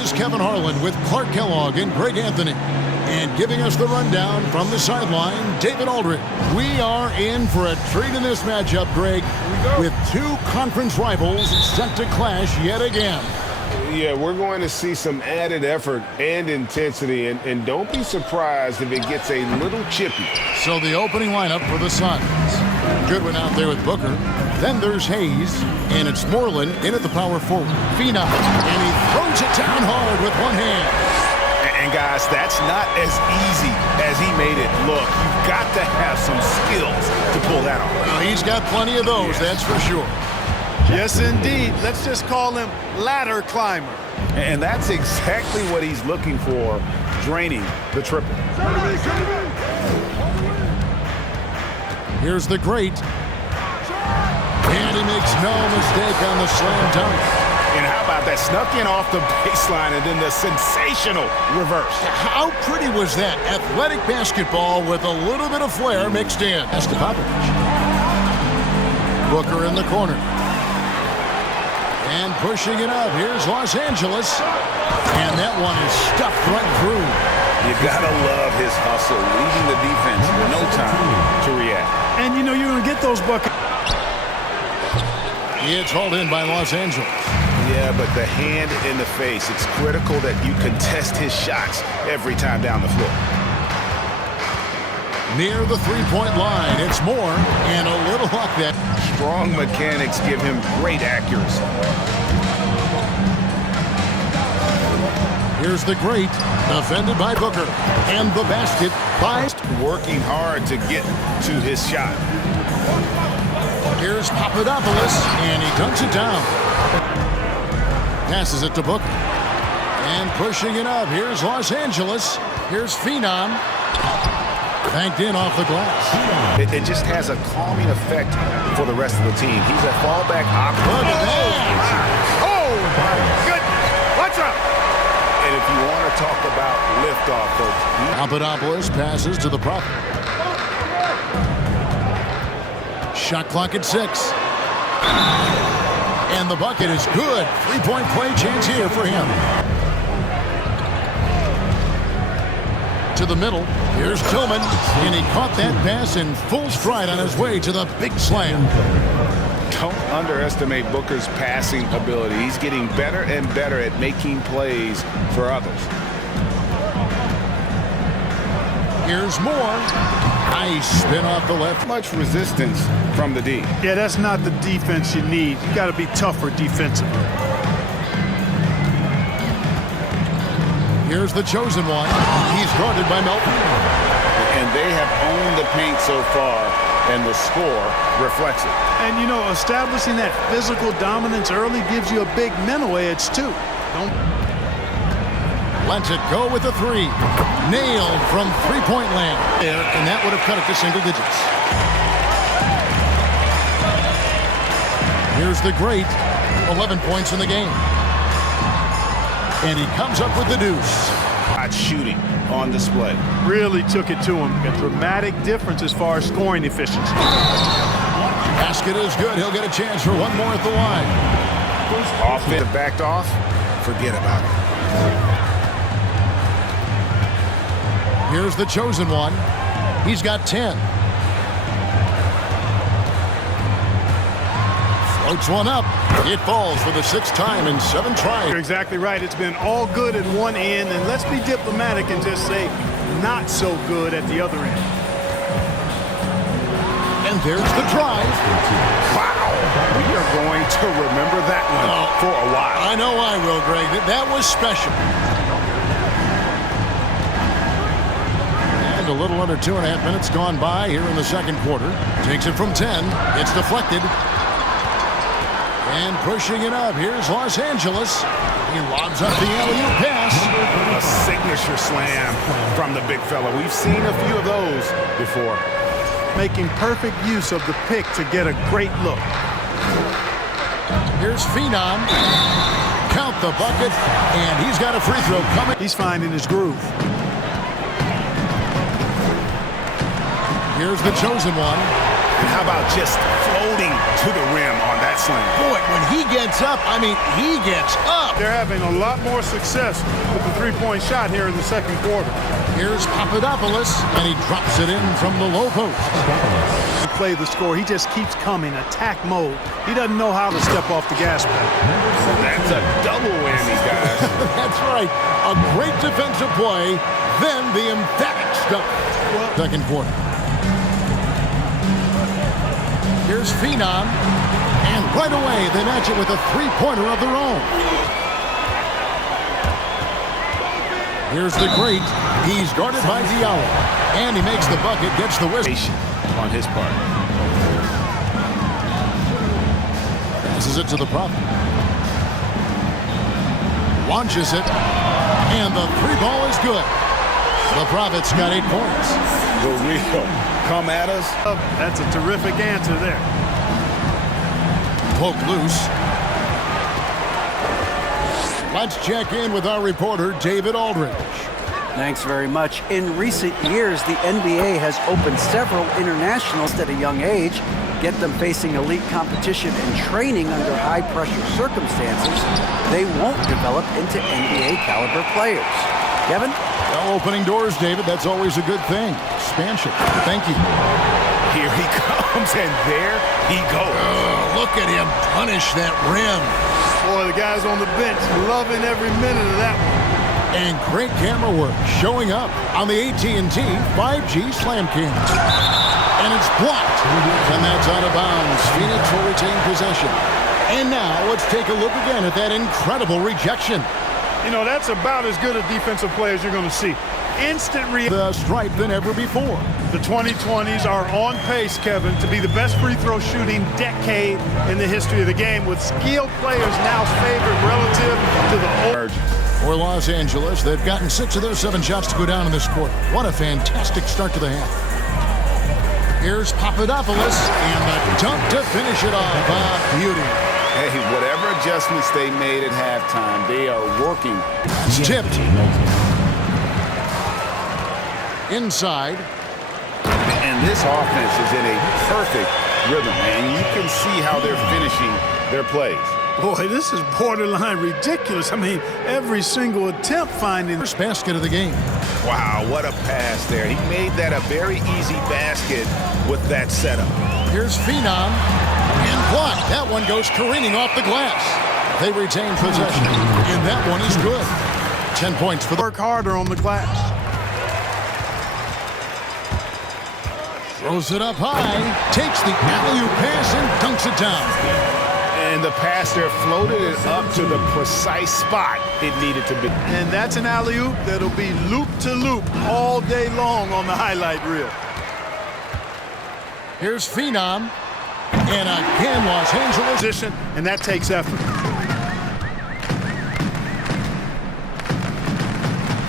is Kevin Harlan with Clark Kellogg and Greg Anthony. And giving us the rundown from the sideline, David Aldridge. We are in for a treat in this matchup, Greg, with two conference rivals set to clash yet again. Yeah, we're going to see some added effort and intensity, and don't be surprised if it gets a little chippy. So the opening lineup for the Suns. Goodwin out there with Booker. Then there's Hayes, and it's Moreland in at the power forward. Phenom, and he throws it down hard with one hand. And guys, that's not as easy as he made it look. You've got to have some skills to pull that off. Well, he's got plenty of those, that's for sure. Yes, indeed. Let's just call him ladder climber. And that's exactly what he's looking for, draining the triple. Here's the great. And he makes no mistake on the slam dunk. And how about that? Snuck in off the baseline and then the sensational reverse. How pretty was that? Athletic basketball with a little bit of flair mixed in. That's to Popovich. Booker in the corner. And pushing it up. Here's Los Angeles. And that one is stuffed right through. You gotta love his hustle, leaving the defense no time to react. And you know you're going to get those buckets. It's hauled in by Los Angeles. Yeah, but the hand in the face, it's critical that you contest his shots every time down the floor. Near the three-point line, it's more, and a little luck that. Strong mechanics give him great accuracy. Here's the great, defended by Booker, and the basket by. Working hard to get to his shot. Here's Papadopoulos, and he dunks it down. Passes it to Booker. And pushing it up. Here's Los Angeles. Here's Phenom. Banked in off the glass. It just has a calming effect for the rest of the team. He's a fallback option. Look at that. Oh, my goodness. Watch out. And if you want to talk about liftoff, folks. Papadopoulos passes to the prop. Shot clock at 6. And the bucket is good. Three-point play chance here for him. To the middle. Here's Tillman. And he caught that pass in full stride on his way to the big slam. Don't underestimate Booker's passing ability. He's getting better and better at making plays for others. Here's more. Nice spin off the left. Much resistance from the D. Yeah, that's not the defense you need. You got to be tougher defensively. Here's the chosen one. He's guarded by Melton. And they have owned the paint so far, and the score reflects it. And, you know, establishing that physical dominance early gives you a big mental edge, too. Lets it go with a three. Nailed from three-point land. And that would have cut it to single digits. Here's the great. 11 points in the game. And he comes up with the deuce. Hot shooting on display. Really took it to him. A dramatic difference as far as scoring efficiency. Basket is good. He'll get a chance for one more at the line. Offense backed off. Forget about it. Here's the chosen one. He's got 10. Floats one up. It falls for the 6th time in 7 tries. You're exactly right. It's been all good at one end, and let's be diplomatic and just say not so good at the other end. And there's the drive. Wow. We are going to remember that one for a while. I know I will, Greg. That was special. A little under 2.5 minutes gone by here in the second quarter. Takes it from 10. It's deflected. And pushing it up. Here's Los Angeles. He lobs up the alley-oop pass. A signature slam from the big fella. We've seen a few of those before. Making perfect use of the pick to get a great look. Here's Phenom. Count the bucket. And he's got a free throw coming. He's finding his groove. Here's the chosen one. And how about just floating to the rim on that slam. Boy, when he gets up, I mean, he gets up. They're having a lot more success with the three-point shot here in the second quarter. Here's Papadopoulos, and he drops it in from the low post. He played the score. He just keeps coming, attack mode. He doesn't know how to step off the gas pedal. That's a double whammy, guys. That's right. A great defensive play, then the emphatic stuff. Second quarter. Here's Phenom, and right away they match it with a three-pointer of their own. Here's the great. He's guarded by Diallo, and he makes the bucket, gets the whistle. On his part. Passes it to the Prophet. Launches it, and the three ball is good. The Prophet's got 8 points. The real come at us. That's a terrific answer there. Poke loose. Let's check in with our reporter, David Aldridge. Thanks very much. In recent years, the NBA has opened several internationals at a young age, get them facing elite competition and training under high-pressure circumstances. They won't develop into NBA-caliber players. Kevin? Well, opening doors, David. That's always a good thing. Expansion. Thank you. Here he comes, and there he goes. Oh, look at him punish that rim. Boy, the guys on the bench loving every minute of that one. And great camera work showing up on the AT&T 5G Slam Cam. And it's blocked. And that's out of bounds. Phoenix will retain possession. And now let's take a look again at that incredible rejection. You know, that's about as good a defensive play as you're going to see. Instant reaction. The stripe than ever before. The 2020s are on pace, Kevin, to be the best free throw shooting decade in the history of the game, with skilled players now favored relative to the old. For Los Angeles, they've gotten 6 of their 7 shots to go down in this quarter. What a fantastic start to the half. Here's Papadopoulos, and the dunk to finish it off. Beauty. Hey, whatever adjustments they made at halftime, they are working. It's tipped. Inside. And this offense is in a perfect rhythm, and you can see how they're finishing their plays. Boy, this is borderline ridiculous. I mean, every single attempt finding. First basket of the game. Wow, what a pass there. He made that a very easy basket with that setup. Here's Phenom, and blocked. That one goes careening off the glass. They retain possession, and that one is good. 10 points for the... Work harder on the glass. Throws it up high, takes the alley-oop pass and dunks it down. And the pass there floated it up to the precise spot it needed to be. And that's an alley-oop that'll be loop-to-loop all day long on the highlight reel. Here's Phenom, and again Los Angeles. Position, and that takes effort.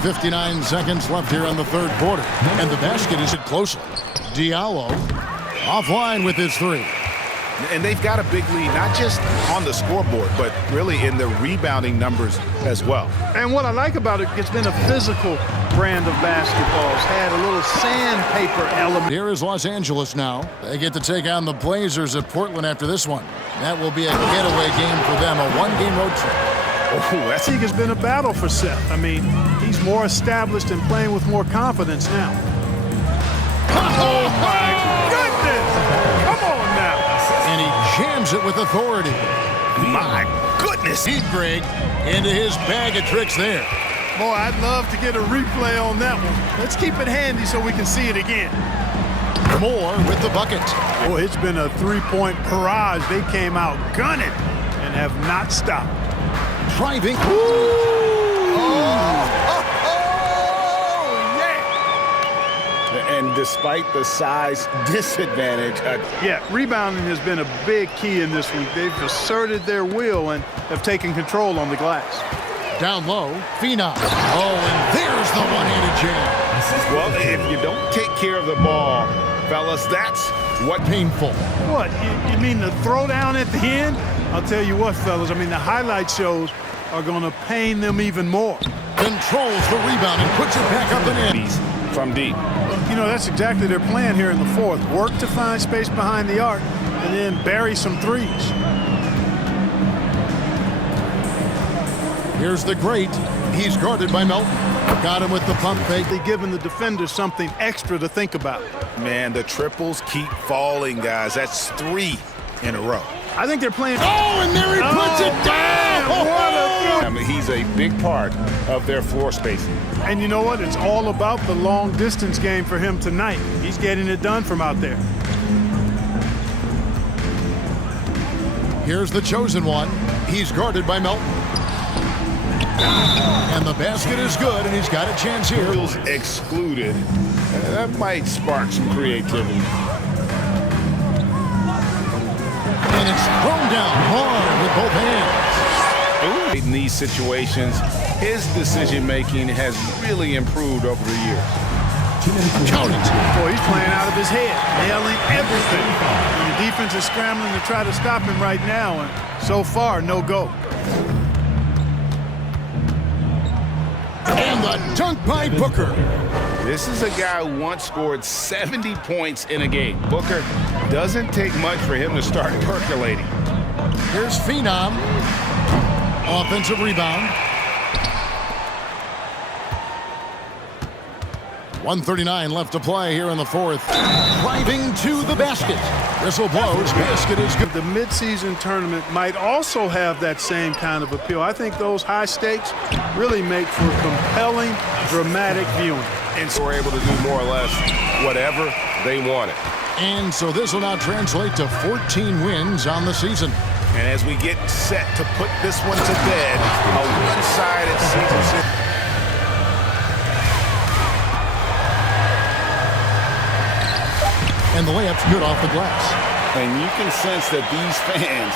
59 seconds left here in the third quarter, and the basket is hit closely. Diallo offline with his 3. And they've got a big lead, not just on the scoreboard, but really in the rebounding numbers as well. And what I like about it, it's been a physical brand of basketball. It's had a little sandpaper element. Here is Los Angeles now. They get to take on the Blazers at Portland after this one. That will be a getaway game for them, a one-game road trip. Oh, that league has been a battle for Seth. I mean, he's more established and playing with more confidence now. Oh, my goodness! Come on now. And he jams it with authority. My goodness. Heat Greg into his bag of tricks there. Boy, I'd love to get a replay on that one. Let's keep it handy so we can see it again. Moore with the bucket. Boy, it's been a three-point barrage. They came out gunning and have not stopped. Driving. And despite the size disadvantage. Yeah, rebounding has been a big key in this one. They've asserted their will and have taken control on the glass. Down low, Phenom. Oh, and there's the one-handed jam. Well, if you don't take care of the ball, fellas, that's what painful. What, you mean the throwdown at the end? I'll tell you what, fellas, I mean the highlight shows are going to pain them even more. Controls the rebound and puts it back up and in. From deep. You know, that's exactly their plan here in the fourth. Work to find space behind the arc and then bury some threes. Here's the great. He's guarded by Melton. Got him with the pump fake. Giving the defenders something extra to think about. Man, the triples keep falling, guys. That's 3 in a row. I think they're playing. Oh, and there he puts it down! I mean, he's a big part of their floor spacing. And you know what? It's all about the long distance game for him tonight. He's getting it done from out there. Here's the chosen one. He's guarded by Melton. And the basket is good, and he's got a chance here. Feels excluded. That might spark some creativity. And it's thrown down hard with both hands. In these situations, his decision-making has really improved over the years. Count it. Boy, he's playing out of his head, nailing everything. And the defense is scrambling to try to stop him right now, and so far, no go. And the dunk by Booker. This is a guy who once scored 70 points in a game. Booker, doesn't take much for him to start percolating. Here's Phenom. Offensive rebound. 1:39 left to play here in the fourth. Driving to the basket. Whistle blows. Basket is good. The midseason tournament might also have that same kind of appeal. I think those high stakes really make for compelling, dramatic viewing. And so we're able to do more or less whatever they wanted. And so this will now translate to 14 wins on the season. And as we get set to put this one to bed, a one-sided season series. And the layup's good off the glass. And you can sense that these fans